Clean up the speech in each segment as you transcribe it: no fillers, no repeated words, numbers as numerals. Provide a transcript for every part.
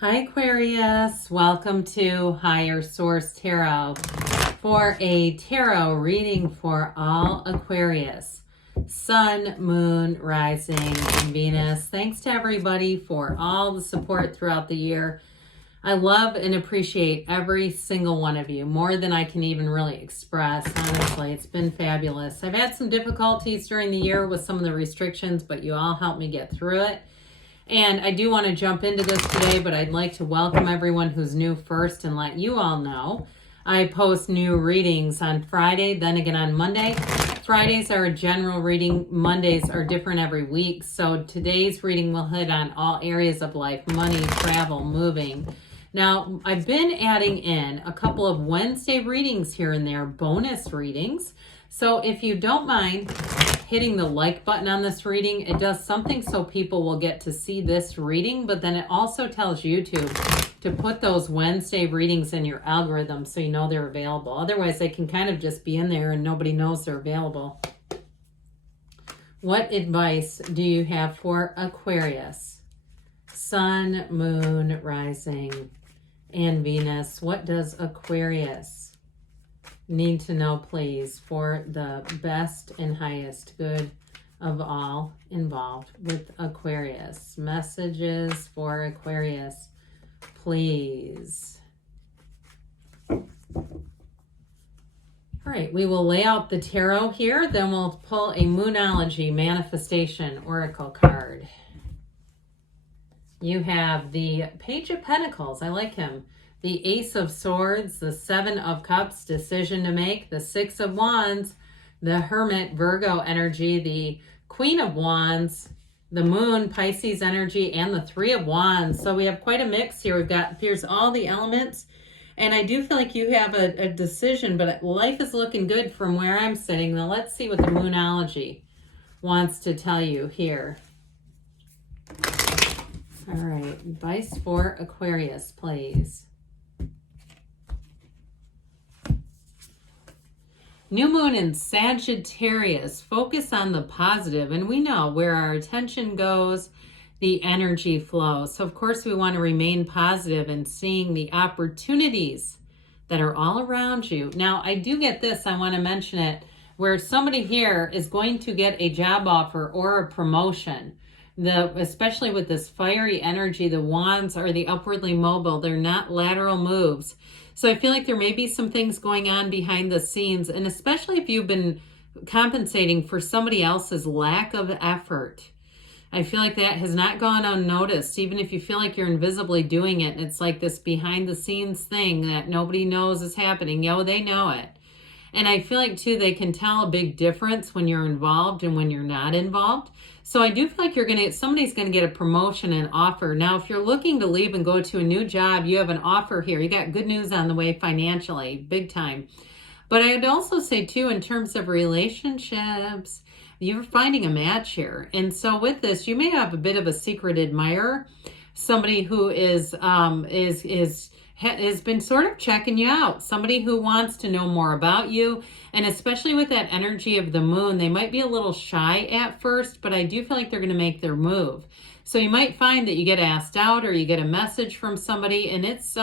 Hi Aquarius, welcome to Higher Source Tarot for a tarot reading for all Aquarius, Sun, Moon, Rising, and Venus. Thanks to everybody for all the support throughout the year. I love and appreciate every single one of you, more than I can even really express. Honestly, it's been fabulous. I've had some difficulties during the year with some of the restrictions, but you all helped me get through it. And I do want to jump into this today, but I'd like to welcome everyone who's new first and let you all know I post new readings on Friday, then again on Monday. Fridays are a general reading. Mondays are different every week. So today's reading will hit on all areas of life: money, travel, moving. Now, I've been adding in a couple of Wednesday readings here and there, bonus readings. So if you don't mind hitting the like button on this reading, it does something so people will get to see this reading, but then it also tells YouTube to put those Wednesday readings in your algorithm so you know they're available. Otherwise, they can kind of just be in there and nobody knows they're available. What advice do you have for Aquarius? Sun, Moon, Rising, and Venus. What does Aquarius need to know, please, for the best and highest good of all involved with Aquarius? Messages for Aquarius, please. All right, we will lay out the tarot here, then we'll pull a Moonology Manifestation Oracle card. You have the Page of Pentacles. I like him. The Ace of Swords, the Seven of Cups, decision to make, the Six of Wands, the Hermit, Virgo energy, the Queen of Wands, the Moon, Pisces energy, and the Three of Wands. So we have quite a mix here. Here's all the elements. And I do feel like you have a decision, but life is looking good from where I'm sitting. Now let's see what the Moonology wants to tell you here. All right, advice for Aquarius, please. New moon in Sagittarius. Focus on the positive. And we know where our attention goes, the energy flows. So, of course, we want to remain positive and seeing the opportunities that are all around you. Now, I do get this. I want to mention it, where somebody here is going to get a job offer or a promotion. Especially with this fiery energy, the wands are the upwardly mobile. They're not lateral moves. So I feel like there may be some things going on behind the scenes, and especially if you've been compensating for somebody else's lack of effort. I feel like that has not gone unnoticed, even if you feel like you're invisibly doing it. It's like this behind the scenes thing that nobody knows is happening. Yo, they know it. And I feel like, too, they can tell a big difference when you're involved and when you're not involved. So I do feel like somebody's going to get a promotion and offer. Now, if you're looking to leave and go to a new job, you have an offer here. You got good news on the way financially, big time. But I would also say, too, in terms of relationships, you're finding a match here. And so with this, you may have a bit of a secret admirer, somebody who has been sort of checking you out, somebody who wants to know more about you. And especially with that energy of the moon, they might be a little shy at first, but I do feel like they're going to make their move. So you might find that you get asked out or you get a message from somebody, and it's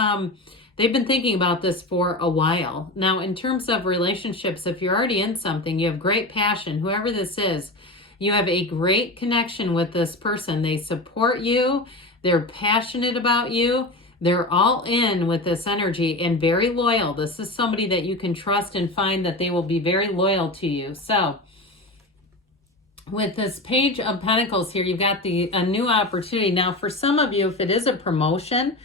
they've been thinking about this for a while. Now, in terms of relationships, if you're already in something, you have great passion, whoever this is, you have a great connection with this person. They support you. They're passionate about you. They're all in with this energy and very loyal. This is somebody that you can trust and find that they will be very loyal to you. So with this Page of Pentacles here, you've got a new opportunity. Now, for some of you, if it is a promotion,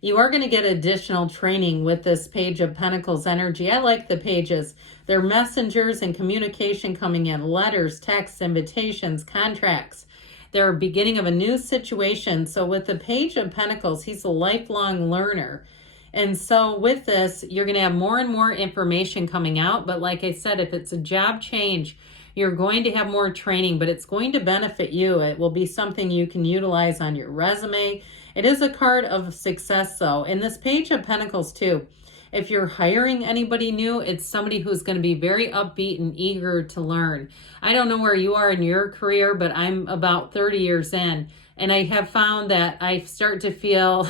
you are going to get additional training with this Page of Pentacles energy. I like the pages. They're messengers and communication coming in, letters, texts, invitations, contracts. They're beginning of a new situation. So with the Page of Pentacles, he's a lifelong learner. And so with this, you're going to have more and more information coming out. But like I said, if it's a job change, you're going to have more training, but it's going to benefit you. It will be something you can utilize on your resume. It is a card of success, though. And this Page of Pentacles, too, If you're hiring anybody new, it's somebody who's going to be very upbeat and eager to learn. I don't know where you are in your career, but I'm about 30 years in, and I have found that I start to feel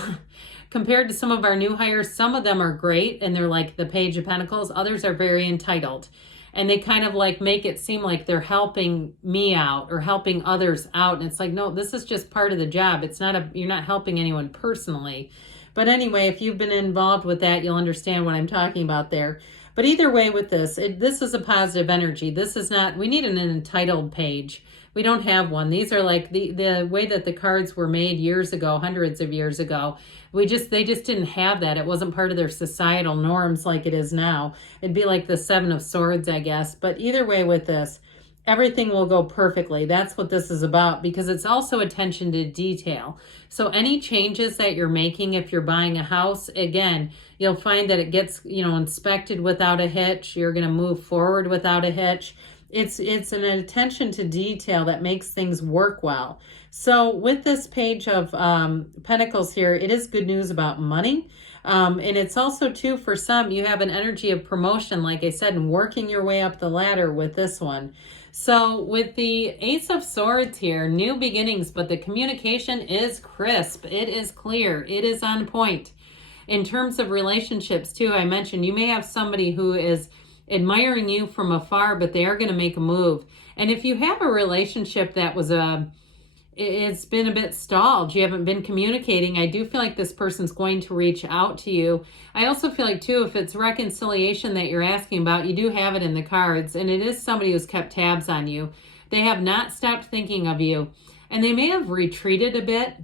compared to some of our new hires, some of them are great and they're like the Page of Pentacles. Others are very entitled. And they kind of like make it seem like they're helping me out or helping others out. And it's like, no, this is just part of the job. It's not you're not helping anyone personally. But anyway, if you've been involved with that, you'll understand what I'm talking about there. But either way with this, this is a positive energy. This is not, we need an entitled page. We don't have one. These are like the way that the cards were made years ago, hundreds of years ago. They just didn't have that. It wasn't part of their societal norms like it is now. It'd be like the Seven of Swords, I guess. But either way with this, everything will go perfectly. That's what this is about, because it's also attention to detail. So any changes that you're making, if you're buying a house, again, you'll find that it gets, inspected without a hitch. You're going to move forward without a hitch. It's an attention to detail that makes things work well. So with this Page of Pentacles here, it is good news about money. And it's also too, for some, you have an energy of promotion, like I said, and working your way up the ladder with this one. So with the Ace of Swords here, new beginnings, but the communication is crisp. It is clear. It is on point. In terms of relationships too, I mentioned you may have somebody who is admiring you from afar, but they are going to make a move. And if you have a relationship that was it's been a bit stalled, you haven't been communicating, I do feel like this person's going to reach out to you. I also feel like too, if it's reconciliation that you're asking about, you do have it in the cards, and it is somebody who's kept tabs on you. They have not stopped thinking of you, and they may have retreated a bit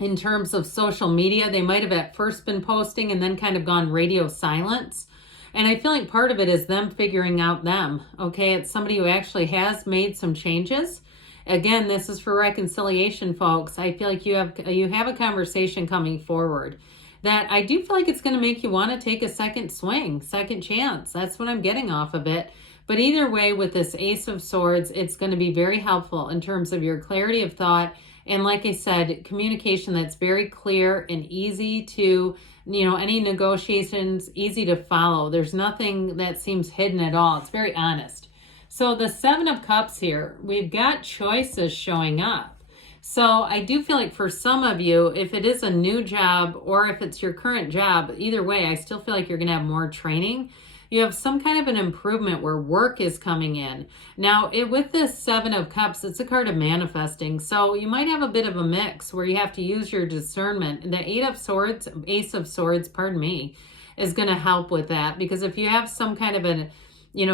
in terms of social media. They might have at first been posting and then kind of gone radio silence. And I feel like part of it is them figuring out them. Okay, it's somebody who actually has made some changes. Again, this is for reconciliation, folks. I feel like you have a conversation coming forward that I do feel like it's going to make you want to take a second swing, second chance. That's what I'm getting off of it. But either way, with this Ace of Swords, it's going to be very helpful in terms of your clarity of thought. And like I said, communication that's very clear and easy to, any negotiations, easy to follow. There's nothing that seems hidden at all. It's very honest. So the Seven of Cups here, we've got choices showing up. So I do feel like for some of you, if it is a new job or if it's your current job, either way, I still feel like you're going to have more training. You have some kind of an improvement where work is coming in. Now, with this Seven of Cups, it's a card of manifesting. So you might have a bit of a mix where you have to use your discernment. The Ace of Swords, pardon me, is going to help with that. Because if you have some kind of a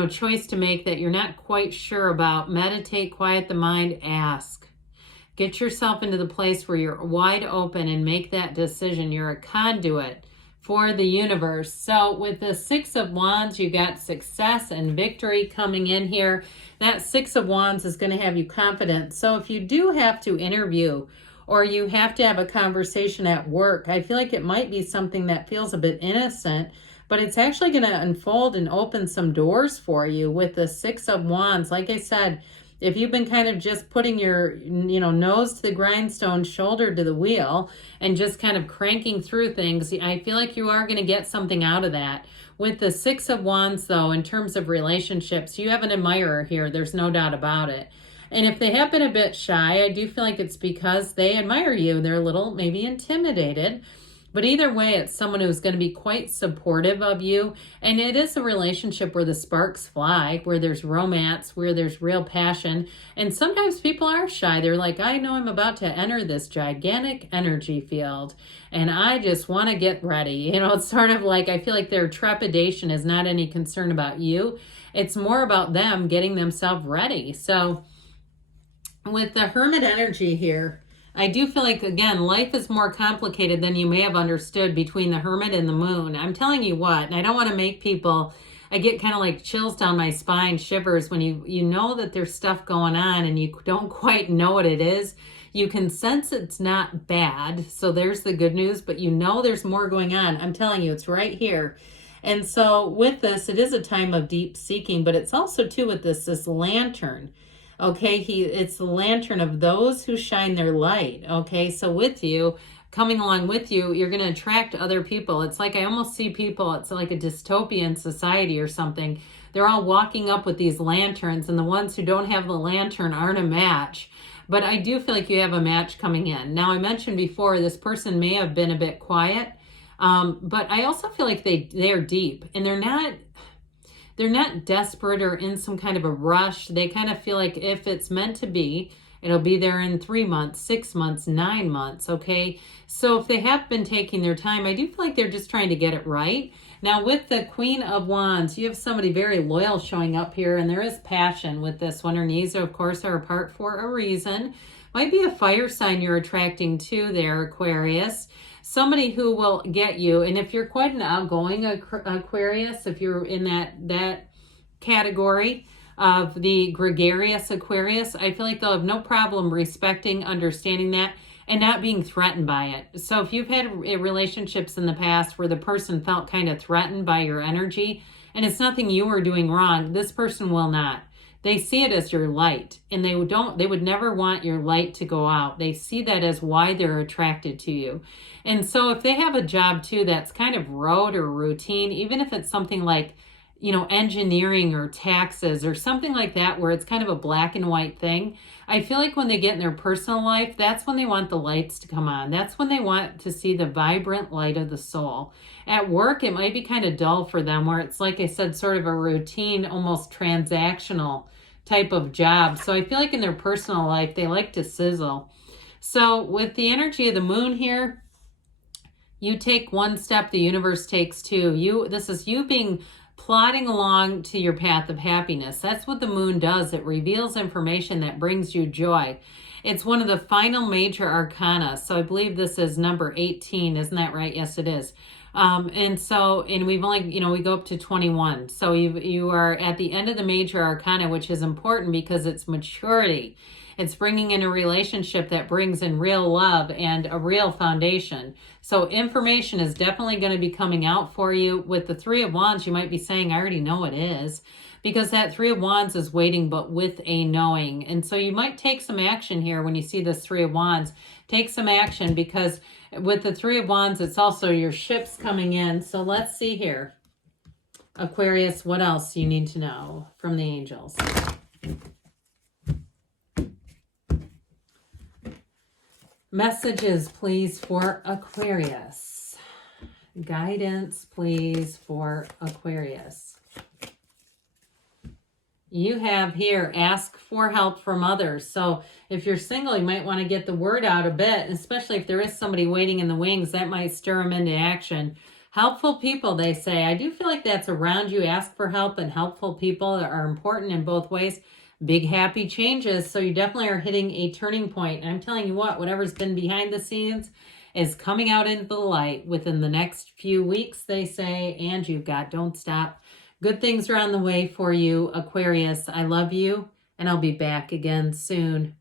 choice to make that you're not quite sure about, meditate, quiet the mind, ask. Get yourself into the place where you're wide open and make that decision. You're a conduit for the universe. So with the Six of Wands, you got success and victory coming in here. That Six of Wands is going to have you confident. So if you do have to interview or you have to have a conversation at work, I feel like it might be something that feels a bit innocent, but it's actually going to unfold and open some doors for you with the Six of Wands. Like I said, if you've been kind of just putting your, nose to the grindstone, shoulder to the wheel, and just kind of cranking through things, I feel like you are going to get something out of that. With the Six of Wands, though, in terms of relationships, you have an admirer here. There's no doubt about it. And if they have been a bit shy, I do feel like it's because they admire you. They're a little maybe intimidated. But either way, it's someone who's going to be quite supportive of you. And it is a relationship where the sparks fly, where there's romance, where there's real passion. And sometimes people are shy. They're like, I know I'm about to enter this gigantic energy field, and I just want to get ready. It's sort of like, I feel like their trepidation is not any concern about you. It's more about them getting themselves ready. So with the Hermit energy here, I do feel like, again, life is more complicated than you may have understood between the Hermit and the Moon. I'm telling you what, and I don't want to make people, I get kind of like chills down my spine, shivers, when you know that there's stuff going on and you don't quite know what it is. You can sense it's not bad, so there's the good news, but there's more going on. I'm telling you, it's right here. And so with this, it is a time of deep seeking, but it's also too with this Lantern. Okay, it's the lantern of those who shine their light. Okay, so with you, coming along with you, you're going to attract other people. It's like I almost see people, it's like a dystopian society or something. They're all walking up with these lanterns, and the ones who don't have the lantern aren't a match. But I do feel like you have a match coming in. Now, I mentioned before, this person may have been a bit quiet, but I also feel like they're deep, and they're not desperate or in some kind of a rush. They kind of feel like if it's meant to be, it'll be there in 3 months, 6 months, 9 months, okay? So if they have been taking their time, I do feel like they're just trying to get it right. Now with the Queen of Wands, you have somebody very loyal showing up here, and there is passion with this one. Her knees, of course, are apart for a reason. Might be a fire sign you're attracting to there, Aquarius. Somebody who will get you. And if you're quite an outgoing Aquarius, if you're in that category of the gregarious Aquarius, I feel like they'll have no problem respecting, understanding that, and not being threatened by it. So if you've had relationships in the past where the person felt kind of threatened by your energy, and it's nothing you were doing wrong, this person will not. They see it as your light, and they would never want your light to go out. They see that as why they're attracted to you. And so if they have a job too that's kind of rote or routine, even if it's something like, engineering or taxes or something like that, where it's kind of a black and white thing, I feel like when they get in their personal life, that's when they want the lights to come on. That's when they want to see the vibrant light of the soul. At work, it might be kind of dull for them, where it's, like I said, sort of a routine, almost transactional type of job. So I feel like in their personal life, they like to sizzle. So with the energy of the moon here, you take one step, the universe takes two. This is you being plodding along to your path of happiness. That's what the moon does. It reveals information that brings you joy. It's one of the final major arcana. So I believe this is number 18. Isn't that right? Yes, it is. And we've only, we go up to 21. So you are at the end of the major arcana, which is important because it's maturity. It's bringing in a relationship that brings in real love and a real foundation. So information is definitely going to be coming out for you. With the Three of Wands, you might be saying, I already know it is, because that Three of Wands is waiting, but with a knowing. And so you might take some action here when you see this Three of Wands. Take some action, because with the Three of Wands, it's also your ships coming in. So let's see here. Aquarius, what else you need to know from the angels? Messages, please, for Aquarius. Guidance, please, for Aquarius. You have here, ask for help from others. So if you're single, you might want to get the word out a bit, especially if there is somebody waiting in the wings. That might stir them into action. Helpful people, they say. I do feel like that's around you. Ask for help, and helpful people are important in both ways. Big happy changes. So you definitely are hitting a turning point. And I'm telling you what, whatever's been behind the scenes is coming out into the light within the next few weeks, they say. And don't stop. Good things are on the way for you, Aquarius. I love you, and I'll be back again soon.